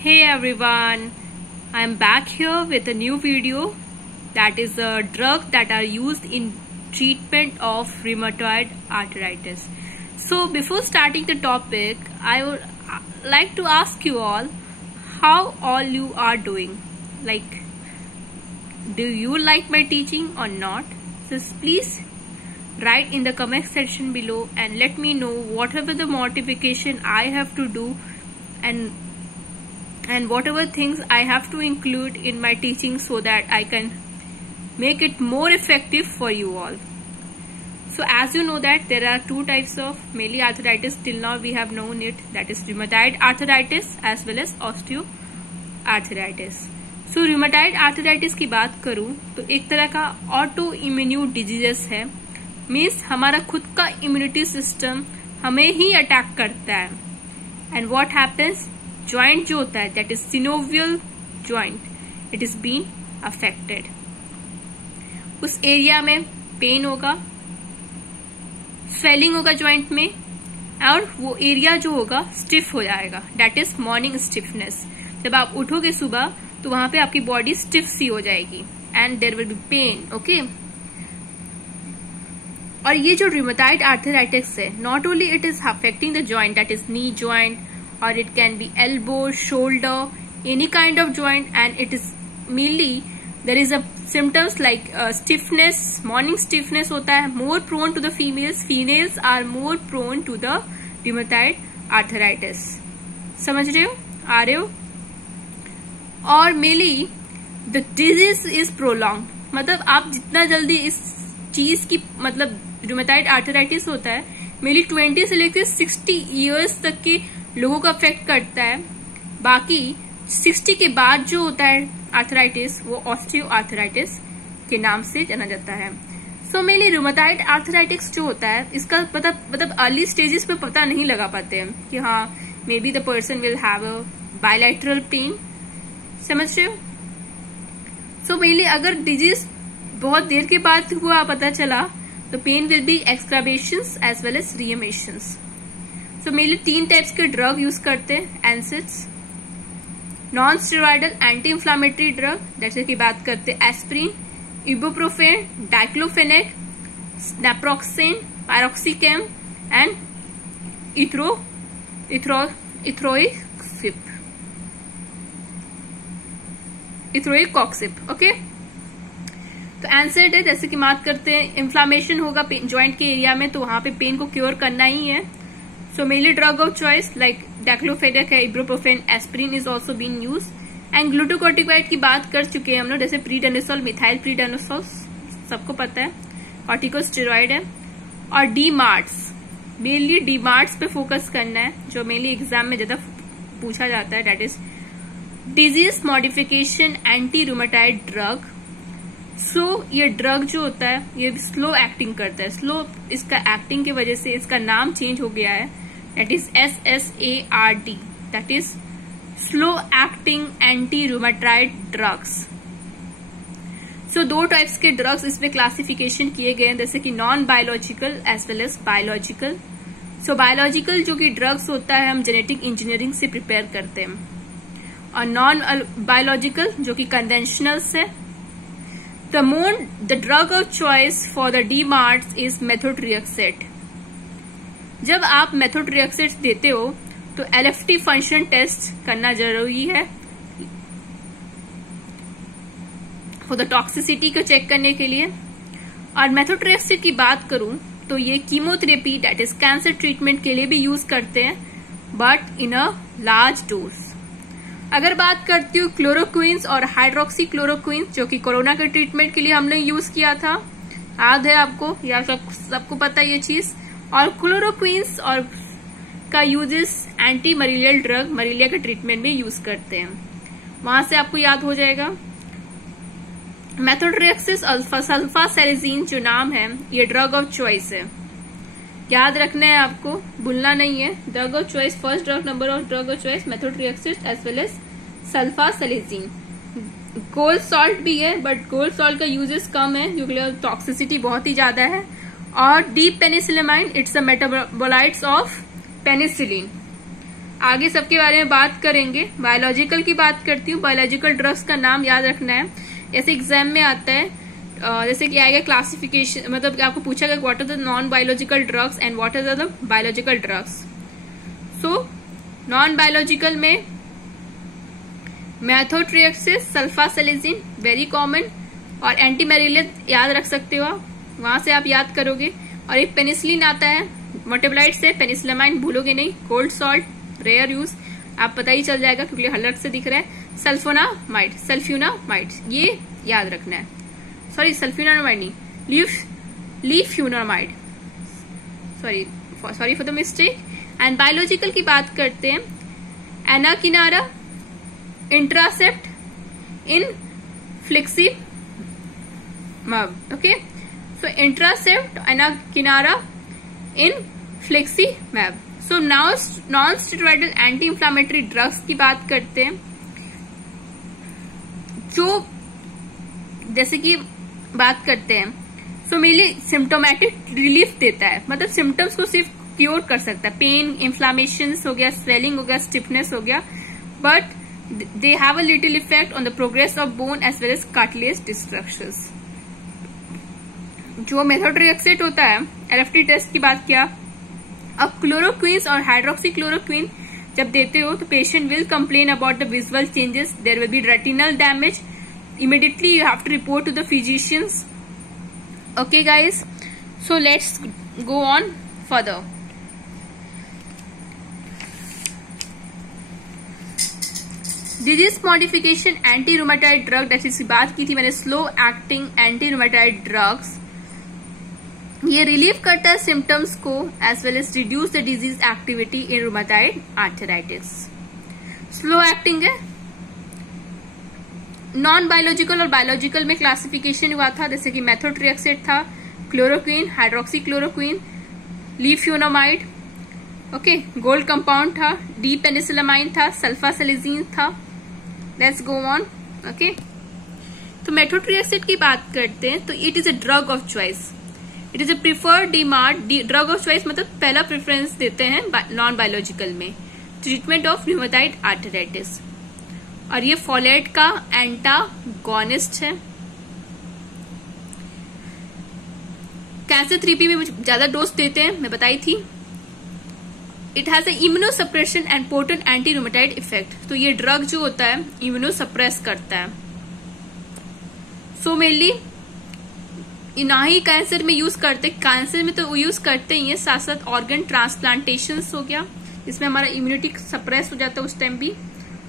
Hey everyone, I am back here with a new video that is a drug that are used in treatment of rheumatoid arthritis. So before starting the topic, I would like to ask you all how all you are doing. Like, do you like my teaching or not? So please write in the comment section below and let me know whatever the modification I have to do and whatever things I have to include in my teaching so that I can make it more effective for you all. So as you know that there are two types of mainly arthritis, till now we have known it, that is rheumatoid arthritis as well as osteoarthritis. So rheumatoid arthritis की बात करूं तो एक तरह का auto immune diseases है, means हमारा खुद का इम्यूनिटी सिस्टम हमें ही अटैक करता है. एंड व्हाट हैपेंस, ज्वाइंट जो होता है that is synovial joint, it is been affected. उस एरिया में पेन होगा, स्वेलिंग होगा ज्वाइंट में, और वो एरिया जो होगा स्टिफ हो जाएगा, दैट इज मॉर्निंग स्टिफनेस. जब आप उठोगे सुबह तो वहां पे आपकी बॉडी स्टिफ सी हो जाएगी and there will be pain. Okay, और ये जो rheumatoid arthritis है, not only it is affecting the joint, that is knee joint, or it can be elbow, shoulder, any kind of joint, and it is mainly there is a symptoms like stiffness, morning stiffness होता है, more prone to the females are more prone to the rheumatoid arthritis. समझ रहे हो, आ रहे हो? और mainly the disease is prolonged, मतलब आप जितना जल्दी इस चीज की, मतलब rheumatoid arthritis होता है मेनली 20 से लेकर 60 इयर्स तक के लोगों को अफेक्ट करता है. बाकी 60 के बाद जो होता है आर्थराइटिस वो ऑस्टियोआर्थराइटिस के नाम से जाना जाता है. सो मेनली rheumatoid arthritis जो होता है इसका मतलब अर्ली स्टेजेस पे पता नहीं लगा पाते हैं कि हाँ maybe the person will have a bilateral pain. समझ रहे हो? सो मेनली अगर डिजीज बहुत देर के बाद हुआ पता चला तो pain will be exacerbations as well as remissions. So mainly 3 types के ड्रग यूज करते हैं. NSAIDs, non steroidal anti inflammatory drug, जैसे की बात करते हैं aspirin, ibuprofen, diclofenac, naproxen, piroxicam and etoricoxib. Okay, तो एनसिड है, जैसे कि बात करते हैं इन्फ्लामेशन होगा ज्वाइंट के एरिया में तो वहां पे पेन को क्योर करना ही है. So mainly drug of choice like diclofenac है, ibuprofen, aspirin is also being use. And glucocorticoid की बात कर चुके हैं हम लोग, जैसे प्रीडेनिसोल, मिथाइल प्रीडेनिसोल सबको पता है, कॉर्टिकोस्टेरॉइड है. और डीमार्ट्स, मेनली डीमार्ट्स पे फोकस करना है जो मेनली एग्जाम में ज्यादा पूछा जाता है, that is disease modification anti rheumatoid drug. So ये ड्रग जो होता है ये स्लो एक्टिंग करता है. स्लो इसका एक्टिंग की वजह से इसका नाम चेंज हो गया है, that is SSARD, that is slow acting anti rheumatoid drugs. So 2 types के ड्रग्स इसमें क्लासिफिकेशन किए गए हैं, जैसे कि non biological as well as biological. So biological जो कि ड्रग्स होता है हम जेनेटिक इंजीनियरिंग से प्रिपेयर करते हैं, और नॉन बायोलॉजिकल जो कि कन्वेंशनल्स है. The drug of choice for the DMARDs is methotrexate. जब आप methotrexate देते हो तो LFT फंक्शन टेस्ट करना जरूरी है फॉर द टॉक्सिसिटी को चेक करने के लिए. और methotrexate की बात करूं तो ये chemotherapy that is cancer treatment के लिए भी यूज करते हैं, but in a large dose. अगर बात करती हूँ क्लोरोक्विंस और हाइड्रोक्सी क्लोरोक्विंस जो कि कोरोना के ट्रीटमेंट के लिए हमने यूज किया था, याद है आपको, या सबको पता है ये चीज. और क्लोरोक्विंस और का uses anti malarial drug, malaria के ट्रीटमेंट में यूज करते हैं, वहां से आपको याद हो जाएगा. मेथोट्रेक्सिस और सल्फासेरेजीन जो नाम है ये ड्रग ऑफ चॉइस है, याद रखना है आपको, भूलना नहीं है. Drug of choice, first drug number of drug of choice methotrexate as well as sulfasalazine. Gold salt भी है, बट गोल्ड सॉल्ट का यूजेस कम है क्योंकि टॉक्सिसिटी बहुत ही ज्यादा है. और D penicillamine, it's a metabolites of penicillin. आगे सबके बारे में बात करेंगे। बायोलॉजिकल की बात करती हूँ। बायोलॉजिकल ड्रग्स का नाम याद रखना है, ऐसे एग्जाम में आता है। जैसे कि आएगा क्लासिफिकेशन, मतलब आपको पूछा गया what are the non biological drugs and what are the biological drugs. So non biological में मेथोट्रेक्सिस, सल्फासेलेजिन वेरी कॉमन, और एंटीमेरिलियल याद रख सकते हो आप, वहां से आप याद करोगे। और एक पेनिसिलिन आता है, मेटाबोलाइट से पेनिसिलामाइन भूलोगे नहीं। कोल्ड सॉल्ट रेयर यूज, आप पता ही चल जाएगा क्योंकि हलक से दिख रहा है। सल्फ्यूनामाइड ये याद रखना है। सॉरी सल्फ्यूनामाइड नहीं, leflunomide, sorry for the mistake. And biological की बात करते हैं। Anakinra, etanercept, infliximab, okay. So etanercept, anakinra, infliximab. So now non steroidal anti inflammatory drugs की बात करते हैं, जो जैसे कि बात करते हैं। सो मेनली सिम्टोमेटिक रिलीफ देता है, मतलब सिम्टम्स को सिर्फ क्योर कर सकता है। पेन, इन्फ्लामेशन हो गया, स्वेलिंग हो गया, स्टिफनेस हो गया, but they have a little effect on the progress of bone as well as cartilage destructions. जो मेथोट्रेक्सेट होता है, एलएफटी टेस्ट की बात किया। अब क्लोरोक्विन और हाइड्रोक्सीक्लोरोक्विन जब देते हो तो patient will complain about the visual changes, there will be retinal damage, immediately you have to report to the physicians. Okay guys, so let's go on further. Disease modification anti rheumatoid drug, जैसी बात की थी मैंने, slow acting anti rheumatoid drugs, ये relieve करता है symptoms को as well as reduce the disease activity in rheumatoid arthritis. Slow acting है। नॉन बायोलॉजिकल और बायोलॉजिकल में क्लासिफिकेशन हुआ था, जैसे कि मेथोट्रेक्सेट था, chloroquine, hydroxychloroquine, leflunomide, okay, gold compound था, डी पेनिसिलामाइन था, सल्फासेलेजिन था। Let's go on, okay. तो मेथोट्रेक्सेट की बात करते हैं तो it is a drug of choice, it is a preferred demand. Drug of choice मतलब पहला प्रेफरेंस देते हैं नॉन बायोलॉजिकल में, ट्रीटमेंट ऑफ रूमेटॉइड आर्थराइटिस। और ये फॉलेट का एंटागोनिस्ट है। कैंसर थेरेपी में ज्यादा डोज देते हैं, मैं बताई थी। It has a immunosuppression and potent anti rheumatoid effect. तो ये ड्रग जो होता है इम्यूनोसप्रेस करता है। सो मेनली ना ही कैंसर में यूज करते, कैंसर में तो यूज करते ही है, साथ साथ ऑर्गन ट्रांसप्लांटेशन हो गया, इसमें हमारा इम्यूनिटी सप्रेस हो जाता है उस टाइम भी।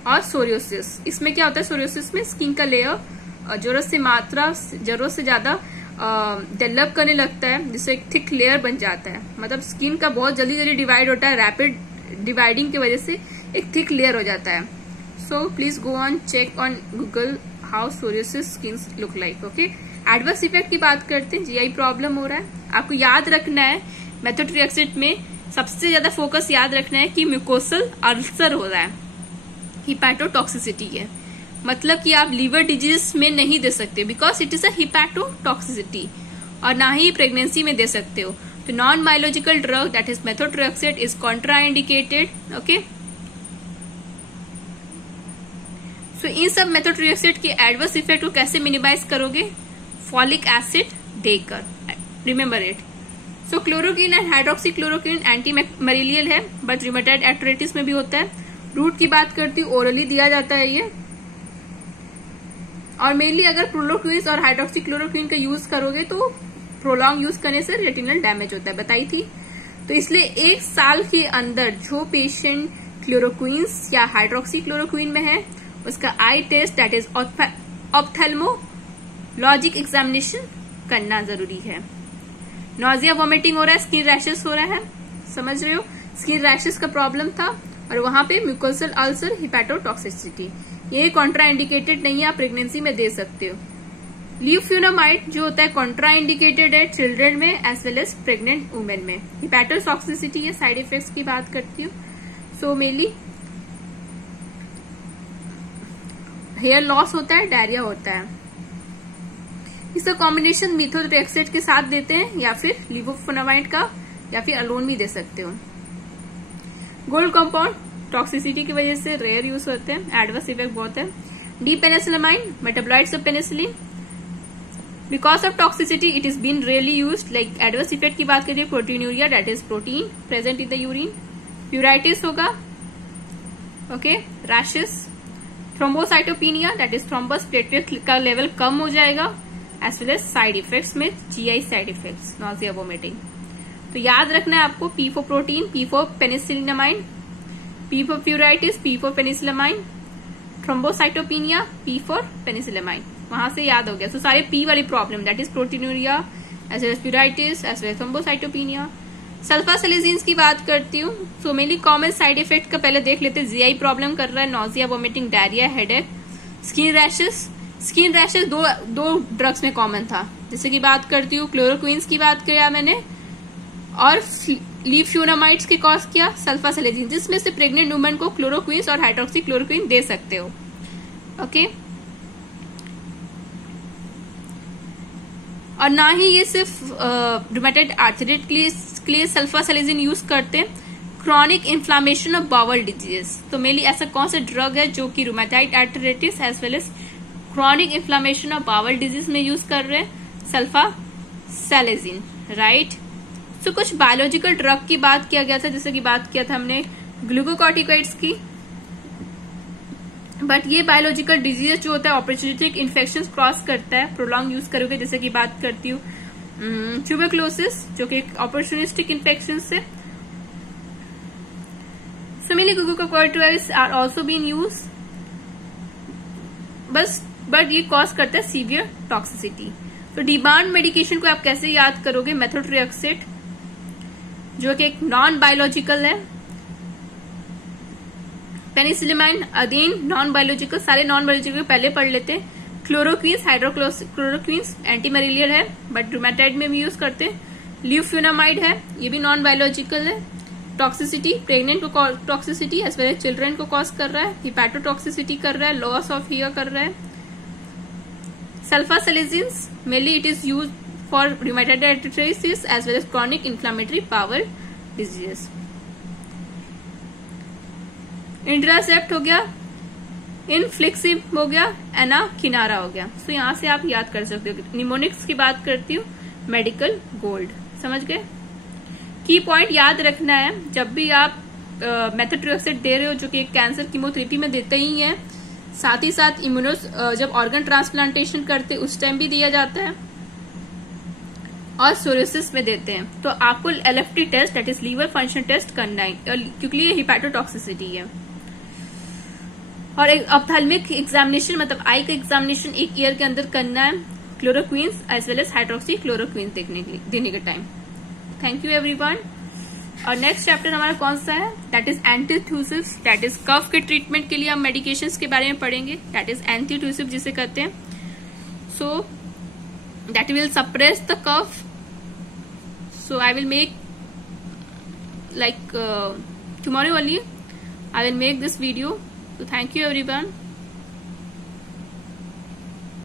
और सोरियोसिस, इसमें क्या होता है, सोरियोसिस में स्किन का लेयर जरूरत से ज्यादा डेवलप करने लगता है, जिससे एक थिक लेयर बन जाता है। मतलब स्किन का बहुत जल्दी डिवाइड होता है, रैपिड डिवाइडिंग की वजह से एक थिक लेयर हो जाता है। So please go on check on Google how psoriasis skin look like, okay. Adverse effect की बात करते हैं, जीआई प्रॉब्लम हो रहा है, आपको याद रखना है मेथोट्रेक्सेट में सबसे ज्यादा फोकस याद रखना है कि म्यूकोसल अल्सर हो रहा है, हिपैटोटॉक्सिसिटी है, मतलब कि आप लीवर डिजीज में नहीं दे सकते because it is a hepatotoxicity, और ना ही प्रेगनेंसी में दे सकते हो। तो non biological drug that is methotrexate is contraindicated, okay. So इन सब मेथोट्रेक्सेट के एडवर्स इफेक्ट को कैसे मिनिमाइज करोगे, फॉलिक एसिड देकर, remember it. So chloroquine and hydroxychloroquine anti malarial है, बट रूमेटॉइड आर्थराइटिस में भी होता है। रूट की बात करती हूँ, ओरली दिया जाता है ये। और मेनली अगर क्लोरोक्विन और हाइड्रोक्सीक्लोरोक्विन का यूज करोगे तो प्रोलॉन्ग यूज करने से रेटिनल डैमेज होता है, बताई थी। तो इसलिए 1 साल के अंदर जो पेशेंट क्लोरोक्विन या हाइड्रोक्सीक्लोरोक्विन में है उसका आई टेस्ट दैट इज ऑप्थेल्मोलॉजिक एग्जामिनेशन करना जरूरी है। नॉजिया, वॉमिटिंग हो रहा है, स्किन रैशेस हो रहा है, समझ रहे हो, स्किन रैशेस का प्रॉब्लम था, और वहां पे म्यूकोसल अल्सर, हिपैटोटॉक्सिसिटी, ये कॉन्ट्राइंडिकेटेड नहीं है, आप प्रेगनेंसी में दे सकते हो। लीफ्यूनामाइड जो होता है कॉन्ट्राइंडिकेटेड है चिल्ड्रन में as well as pregnant women में। हिपैटोटॉक्सिसिटी है, साइड इफेक्ट्स की बात करती हूँ। सो मेनली हेयर लॉस होता है, डायरिया होता है। इसका कॉम्बिनेशन मेथोट्रेक्सेट के साथ देते हैं या फिर लीवोफेनामाइड का, या फिर अलोन भी दे सकते हो। गोल्ड कंपाउंड टॉक्सिसिटी की वजह से रेयर यूज होते हैं, एडवर्स इफेक्ट बहुत है। D penicillamine, metabolites of penicillin, because of toxicity it is been rarely used. Like adverse effect की बात करिए, proteinuria, that is protein present in the urine, pruritus होगा, okay, rashes, thrombocytopenia, that is thrombus, platelet का level कम हो जाएगा, as well as side effects में GI side effects, nausea, vomiting. तो याद रखना है आपको P for protein, P for penicillinamine, P for प्यूराइटिस, P for penicillamine, thrombocytopenia, P for penicillamine, वहां से याद हो गया। तो सारे पी वाली problem, that is proteinuria, as well as pruritus, as well as thrombocytopenia. Sulfasalazines की बात करती हूँ, so mainly common side effect का पहले देख लेते हैं। जीआई प्रॉब्लम कर रहा है, nausea, vomiting, diarrhoea, headache, skin rashes. Skin rashes दो ड्रग्स में कॉमन था, जैसे कि बात करती हूँ क्लोरोक्विंस की बात किया मैंने, और लीफ्यूनामाइड्स के कॉज किया सल्फासेलेजिन, जिसमें से प्रेग्नेंट वुमेन को क्लोरोक्विंस और हाइड्रोक्सी क्लोरोक्विन दे सकते हो, ओके। और ना ही ये सिर्फ रूमेटॉइड आर्थराइटिस के लिए सल्फासेलेजिन यूज करते हैं, chronic inflammation of bowel diseases. तो मेनली ऐसा कौन सा ड्रग है जो कि rheumatoid arthritis as well as chronic inflammation of bowel disease में यूज कर रहे हैं? सल्फासेलेजिन, राइट। सो कुछ बायोलॉजिकल ड्रग की बात किया गया था, जैसे कि बात किया था हमने ग्लूकोकॉर्टिकॉइड्स की, बट ये बायोलॉजिकल डिजीज जो होता है ऑपॉर्चुनिस्टिक इन्फेक्शन क्रॉस करता है, प्रोलॉन्ग यूज करोगे। जैसे कि बात करती हूँ ट्यूबरक्लोसिस, जो कि एक ऑपॉर्चुनिस्टिक इन्फेक्शन से। So mainly glucocorticoids are also been use, but ये कॉज करता है सीवियर टॉक्सिसिटी। तो डिमांड मेडिकेशन को आप कैसे याद करोगे? मेथोट्रेक्सेट, जो कि एक नॉन बायोलॉजिकल है, पेनिसिलिमाइन अगेन नॉन बायोलॉजिकल, सारे नॉन बायोलॉजिकल पहले पढ़ लेते हैं। क्लोरोक्विंस, हाइड्रोक्लोरोक्विंस एंटी मलेरियल है, बट रूमेटॉइड में भी यूज करते हैं। ल्यूफ्यूनामाइड है, ये भी नॉन बायोलॉजिकल है। टॉक्सिसिटी, प्रेग्नेंट को toxicity as well as children को कॉज कर रहा है, हिपैटोटॉक्सिसिटी कर रहा है, लॉस ऑफ हियर कर रहा है। Sulfasalazines, mainly it is use for rheumatoid arthritis as well as chronic inflammatory bowel disease. इंट्रासेप्ट हो गया, इनफ्लिक्सिव हो गया, एनाकिनारा हो गया। सो यहां से आप याद कर सकते हो। निमोनिक्स की बात करती हूँ, मेडिकल गोल्ड, समझ गए। की पॉइंट याद रखना है, जब भी आप मेथोट्रेक्सेट दे रहे हो, जो कि कैंसर कीमोथेरेपी में देते ही है, साथ ही साथ जब ऑर्गन ट्रांसप्लांटेशन करते उस टाइम भी दिया जाता है, और सोरियोसिस में देते हैं। तो आपको LFT test, that is liver function test करना है, क्योंकि ये हिपैटोटॉक्सिसिटी है। और एक ऑप्थेल्मिक एग्जामिनेशन, मतलब आई का एग्जामिनेशन 1 ईयर के अंदर करना है, chloroquines as well as hydroxy chloroquines देने के टाइम। Thank you everyone. और नेक्स्ट चैप्टर हमारा कौन सा है? That is antitussives, that is cough के ट्रीटमेंट के लिए हम मेडिकेशंस के बारे में पढ़ेंगे। दैट इज एंटीट्यूसिव जिसे कहते हैं। So that will suppress the cough. So I will make like tomorrow only I will make this video. So thank you everyone.